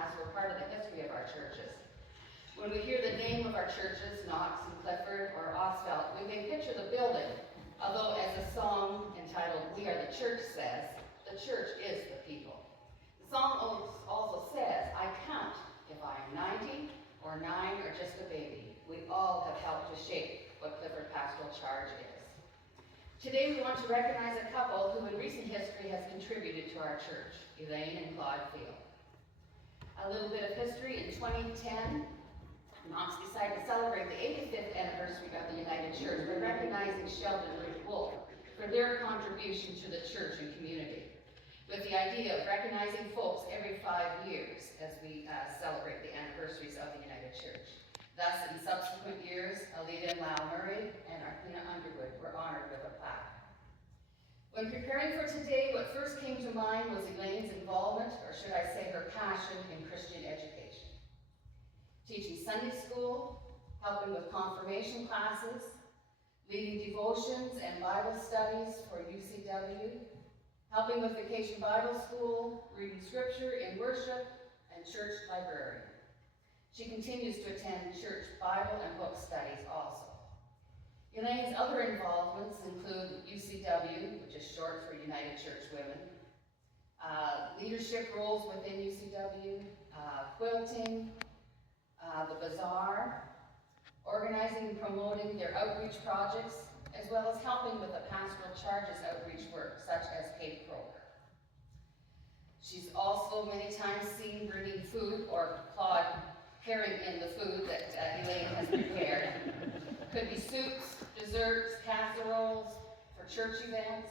past were part of the history of our churches. When we hear the name of our churches, Knox and Clifford or Ostfeld, we may picture the building, although as the song entitled "We Are the Church" says, the church is the people. The song also says, I count if I am 90 or 9 or just a baby. We all have helped to shape what Clifford Pastoral Charge is. Today we want to recognize a couple who in recent history has contributed to our church, Elaine and Claude Field. A little bit of history. In 2010, Knox decided to celebrate the 85th anniversary of the United Church by recognizing Sheldon and Ruth Wolf for their contribution to the church and community, with the idea of recognizing folks every 5 years as we celebrate the anniversaries of the United Church. Thus, in subsequent years, Alita and Lyle Murray and Arcina Underwood were honored with a plaque. When preparing for today, what first came to mind was Elaine's involvement, or should I say her passion, in Christian education. Teaching Sunday school, helping with confirmation classes, leading devotions and Bible studies for UCW, helping with Vacation Bible School, reading scripture in worship, and church librarian. She continues to attend church Bible and book studies also. Elaine's other involvements include UCW, which is short for United Church Women, leadership roles within UCW, quilting, the bazaar, organizing and promoting their outreach projects, as well as helping with the Pastoral Charges outreach work, such as Cape Croker. She's also many times seen bringing food, or Claude carrying in the food that Elaine has prepared. Could be soups, desserts, casseroles, for church events,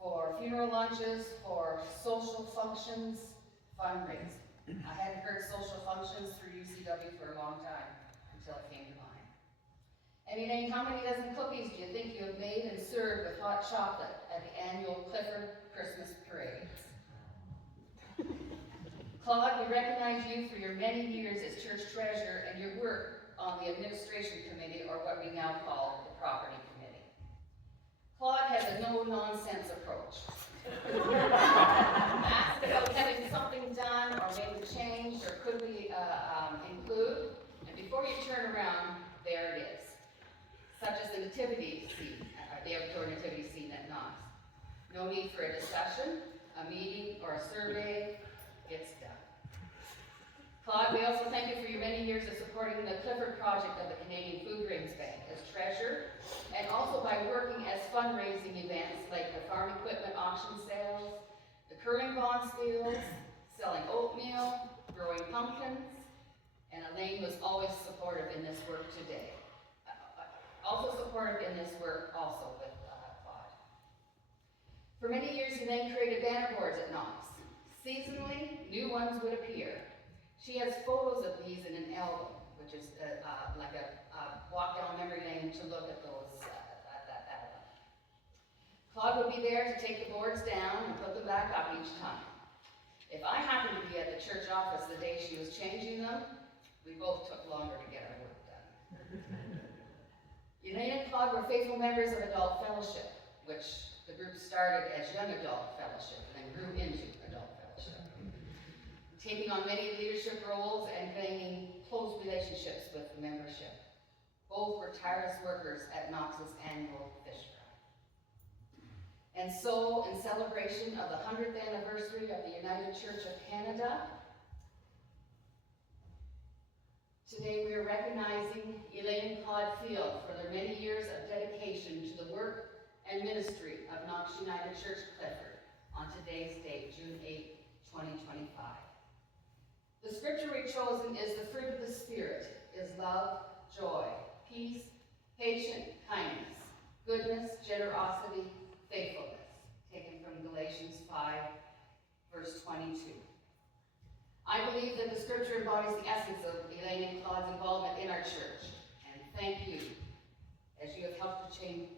for funeral lunches, for social functions, fundraising. I hadn't heard social functions through UCW for a long time until it came to mind. And Elaine, how many dozen cookies do you think you have made and served with hot chocolate at the annual Clifford Christmas parade? Claude, we recognize you for your many years as church treasurer and your work on the administration committee, or what we now call the property committee. Claude has a no-nonsense approach. Ask about having something done or maybe changed, or could we include, and before you turn around, there it is. Such as the nativity scene, the outdoor nativity scene at Knox. No need for a discussion, a meeting, or a survey. It's done. Claude, we also thank you for your many years of supporting the Clifford project of the Canadian Food Grains Bank as treasurer, and also by working as fundraising events like the farm equipment auction sales, the curling bonds fields, selling oatmeal, growing pumpkins, and Elaine was always supportive in this work today. Also supportive in this work also with Claude. For many years, Elaine created banner boards at Knox. Seasonally, new ones would appear. She has photos of these in an album, which is like a walk down memory lane to look at those, at that album. Claude would be there to take the boards down and put them back up each time. If I happened to be at the church office the day she was changing them, we both took longer to get our work done. Elaine and Claude were faithful members of Adult Fellowship, which the group started as Young Adult Fellowship and then grew into Adult Fellowship, taking on many leadership roles and gaining close relationships with the membership. Both were tireless workers at Knox's annual fish fry. And so, in celebration of the 100th anniversary of the United Church of Canada, today we are recognizing Elaine and Claude Field for their many years of dedication to the work and ministry of Knox United Church Clifford on today's date, June 8, 2025. The scripture we've chosen is the fruit of the Spirit is love, joy, peace, patience, kindness, goodness, generosity, faithfulness, taken from Galatians 5, verse 22. I believe that the scripture embodies the essence of Elaine and Claude's involvement in our church, and thank you as you have helped to change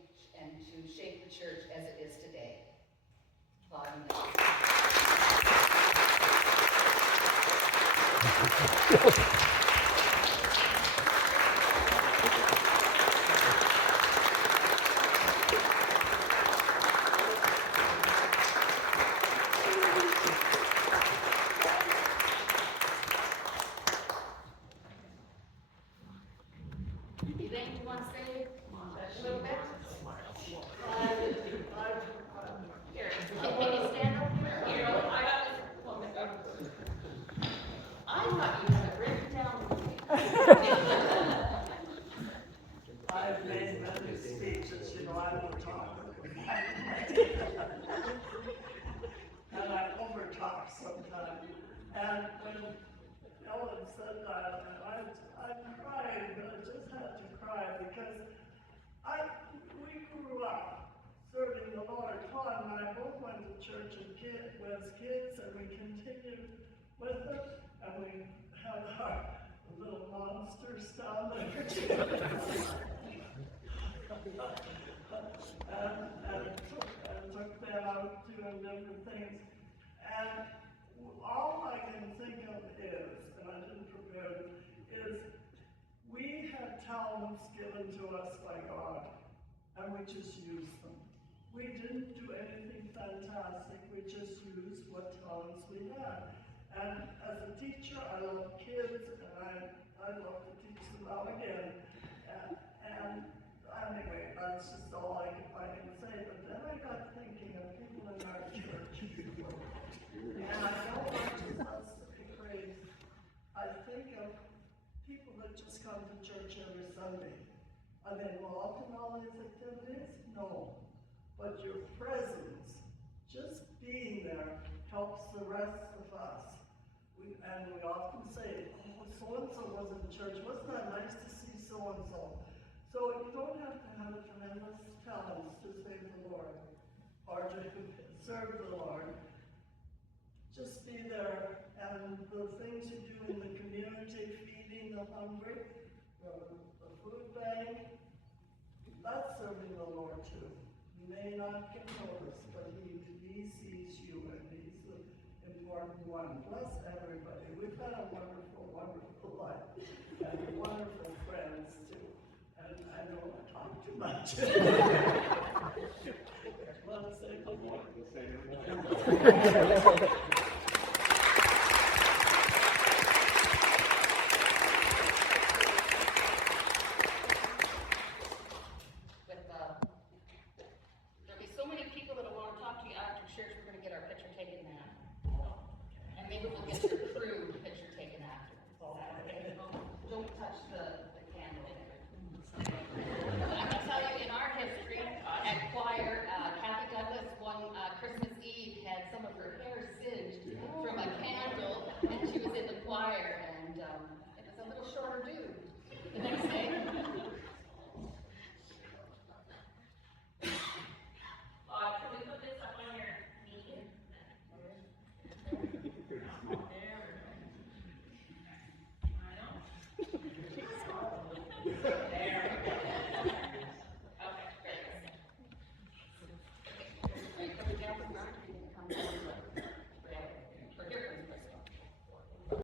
and to shape the church as it is today. Claude and Elaine. when Ellen said that, and I'm crying, but I just had to cry because we grew up serving the Lord. Todd and I both went to church as kids, and we continued with it, and we had our little monsters down there too. and took them out doing different things. And all I can think of is, and I didn't prepare it, is we had talents given to us by God, and we just used them. We didn't do anything fantastic, we just used what talents we had. And as a teacher, I love kids, and I love to teach them out again. And anyway, that's just all I can say. But then I got thinking of people in our church. And I don't want us to be crazy. I think of people that just come to church every Sunday. Are they involved in all these activities? No. But your presence, just being there, helps the rest of us. And we often say, oh, so-and-so was in church. Wasn't that nice to see so-and-so? So you don't have to have tremendous talents to save the Lord or to serve the Lord. Just be there, and the things you do in the community, feeding the hungry, the food bank, that's serving the Lord too. You may not get noticed, but He sees you, and He's the important one. Bless everybody. We've had a wonderful, wonderful life, and wonderful friends too. And I don't want to talk too much. Want to say good morning? Maybe we'll get your crew picture taken after. Don't touch the candle. I'm going to tell you, in our history at choir, Kathy Douglas one Christmas Eve had some of her hair singed from a candle, and she was in the choir, and it was a little shorter dude. The next day,